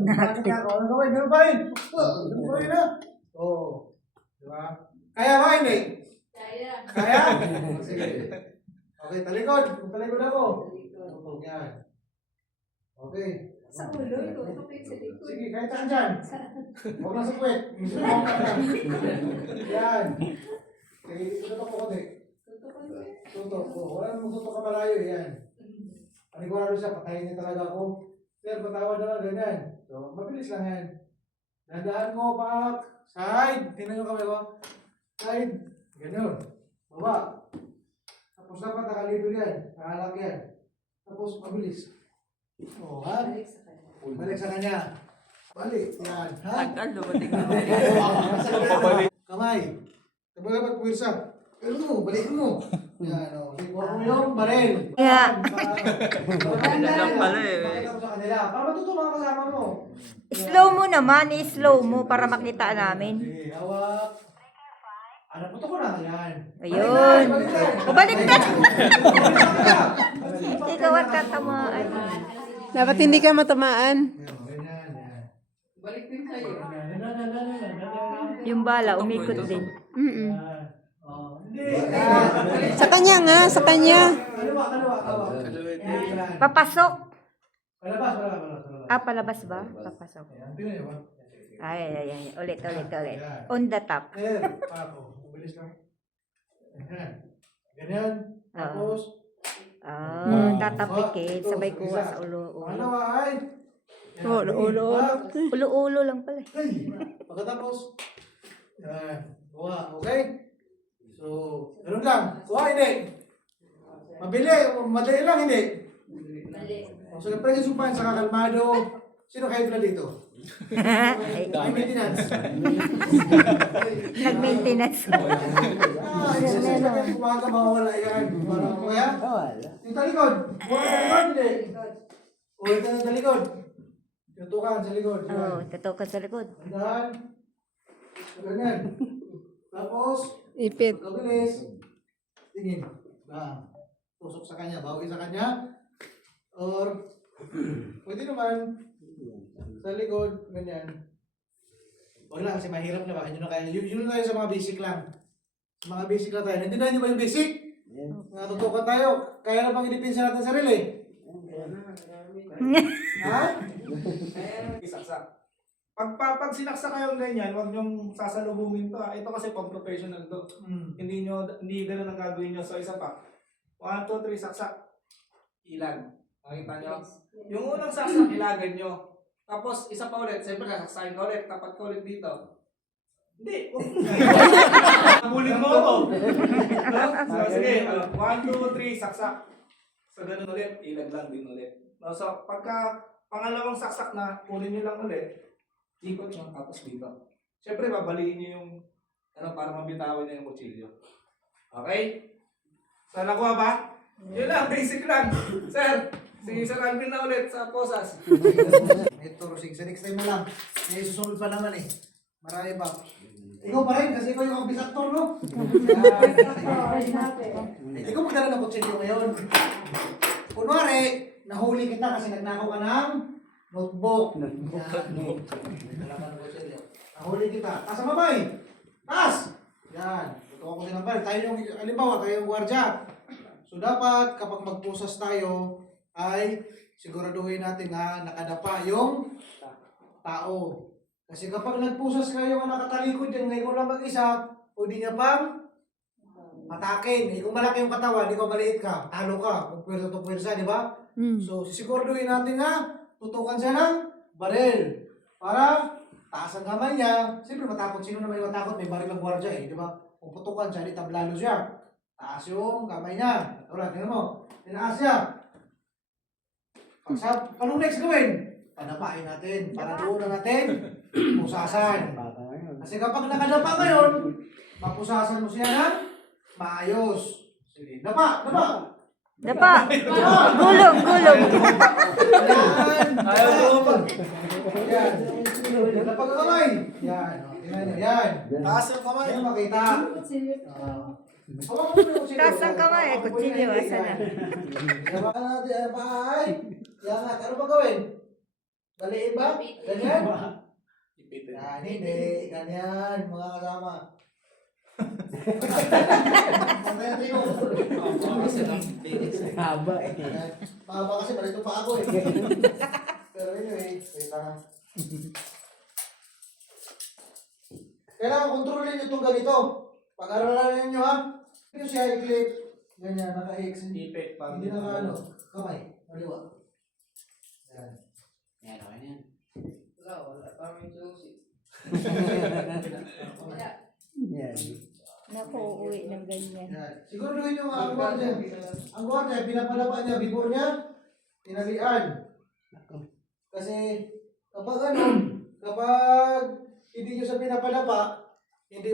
Bakit ako? Ano gawin? Ganun pa rin. Ganun pa rin na. Oo. Diba? Kaya ba, hindi? Kaya. Kaya? Sige. Okay, talikod. Talikod ako. Tutok yan. Okay. Sa ulo, itutok sa likod. Sige, kahit saan dyan. Huwag lang sa puwet. Yan. Okay, tutok ko konti. Tutok ko. Wala namang tutok ka malayo. Yan. Panigurado siya, patayin niya talaga ako. Sir, patawad naman, ganyan. So, mabilis lang yan. Dandaan mo, back. Side. Tingnan nyo kami ko. Side. Ganyan. Baba. Tapos dapat nakalibol yan. Nakalak yan. Tapos, mabilis. O, ha? Balik sa kanya. Balik. Yan. Ha? Tagal, dumating na. Kamay. Sabay dapat puwirsa. Pero mo, balik mo. Yan, o. Huwag mo yung baril. Yeah. Lang pala eh. Pakita mo sa kanila. Para matuto mga kasama mo. Slow mo naman, i-slow mo para makita namin. Sige, hawak. Ano, puto ko na. Yan. Ayun. O, baliktad. Baliktad. Ikaw ang tatamaan. Dapat hindi ka matamaan. Ganyan, yan. Balik din tayo. Yung bala, umikot din. Mm-mm. Oh, hindi. Sa kanya nga, sa kanya. Kaliwa. Yan. Papasok. Palabas. Ah, palabas ba? Papasok. Ayan, tingnan niyo ba? Ay. Ulit. On the top. Ayan, pako. Mabilis lang. Ganyan. Tapos, Tatapikit. Sabay kuha sa ulo. pangalawa ay, Ulo. Ulo-ulo lang pala. pagkatapos, yan, kuha, okay? So, ganun lang. Kuha, hindi. Madali lang, hindi. Mali. So, yung pag-isupan sa kakalmado, sino kayo pala dito? May maintenance. Nag-maintenance. Isa kayo kumaga, mawawala yan. Parang kaya? Yung talikod. Kuha ka naman, hindi. Ulit ka ng talikod. Tutukan sa likod. Oo, tutukan sa likod. Andahan. Ganyan. Tapos, Ipit. pagkabilis, tingin. Tusok sa kanya, bawi sa kanya. Or, pwede naman, sa likod, ganyan. Huwag lang, kasi mahirap na baka nyo na kaya. Yun tayo sa mga basic lang. Sa mga basic lang tayo. Naintindihan nyo ba yung basic? Natutukan tayo. Kaya na bang idipinsa natin sarili? Ha? Isaksak. Pag sinaksak kayong ganyan, huwag niyong sasalubungin to. Ito kasi pang professional to. Hindi ganun ang gagawin niyo. So isa pa. 1, 2, 3, saksak. Ilag. Makita niyo? Yung unang saksak, ilagan niyo. Tapos isa pa ulit, siyempre sasaksakin ka ulit, tapat ka ulit dito. Hindi. Bulin mo ako. So sige, 1, 2, 3, saksak. So ganun ulit, ilag lang din ulit. No, so pagka pangalawang saksak na, kunin nyo lang ulit, ikot nyo, tapos dito. Siyempre, babaliin nyo yung, para mabitawan nyo yung kutsilyo. Okay? So, nakuha ba? Yun lang, basic lang. Sir, si Sir Alvin na ulit sa posas. Ito, Rosing. Sa next time na lang. May susunod pa naman eh. Marami pa. Ikaw pa rin, kasi ikaw yung ambis actor, no? Ikaw magdala ng kutsilyo ngayon. Kunwari, nahuli kita kasi nagnakaw ka ng notebook. Nahuli kita. Taas ang mamay! Taas! Yan. Totoo ko sinampal. Tayo yung, alimbawa, tayo yung gwardya. So dapat, kapag magpusas tayo, ay siguraduhin natin na nakadapa yung tao. Kasi kapag nagpusas kayo nga nakatalikod yan, ngayon lang mag-isa, pwede niya pang matakin. Kung malaki yung katawan, di ko maliit ka, talo ka, kung pwersa to pwersa, di ba? So, sisiguraduhin natin nga, tutukan siya ng baril. Para taas ang kamay niya. Siyempre matakot, sino naman yung matakot? May baril ng gwardiya eh, di ba? Kung putukan siya, di tablalo siya. Taas yung kamay niya. Wala, tingnan mo. Tinaas siya. Anong next gawin? Padapain natin. Para doon na natin pusasan. Kasi kapag nakadapa ngayon, mapusasan mo siya ng maayos. Sige, dapa! Dapa! Gulong! Yan! Ayaw mo pa. Yan! Dapa ka kamay! Yan! Tingnan nyo, yan! Taas ang kamay. Yan makita. Taas ang kamay, kutsilyo, asa na? Dapa ka natin, ay! Yan nga, ano ba gawin? Baliin ba? Ganyan? Ipitin. Yan, hindi. Ganyan, mga kasama. Pagkati mo. Haba eh. Yan. Mahaba kasi, malito pa ako eh. Pero anyway, wait lang. Kailangan kontrolin nyo itong ganito. Pag-aralan nyo ha. Ito siya i-clip. Ganyan, naka-X. Ipit. Hindi naka-ano. Kamay. Maliwa. Yan. Yan, okay na yan. Wala. Parang Josie. Yan. Naku, uuwi ng ganyan. Yan. Siguraduhin nyo ang guardia. Ang guardia, pinapalapa niya before niya, tinalian. Kasi kapag kapag hindi nyo sa pinapalapa, hindi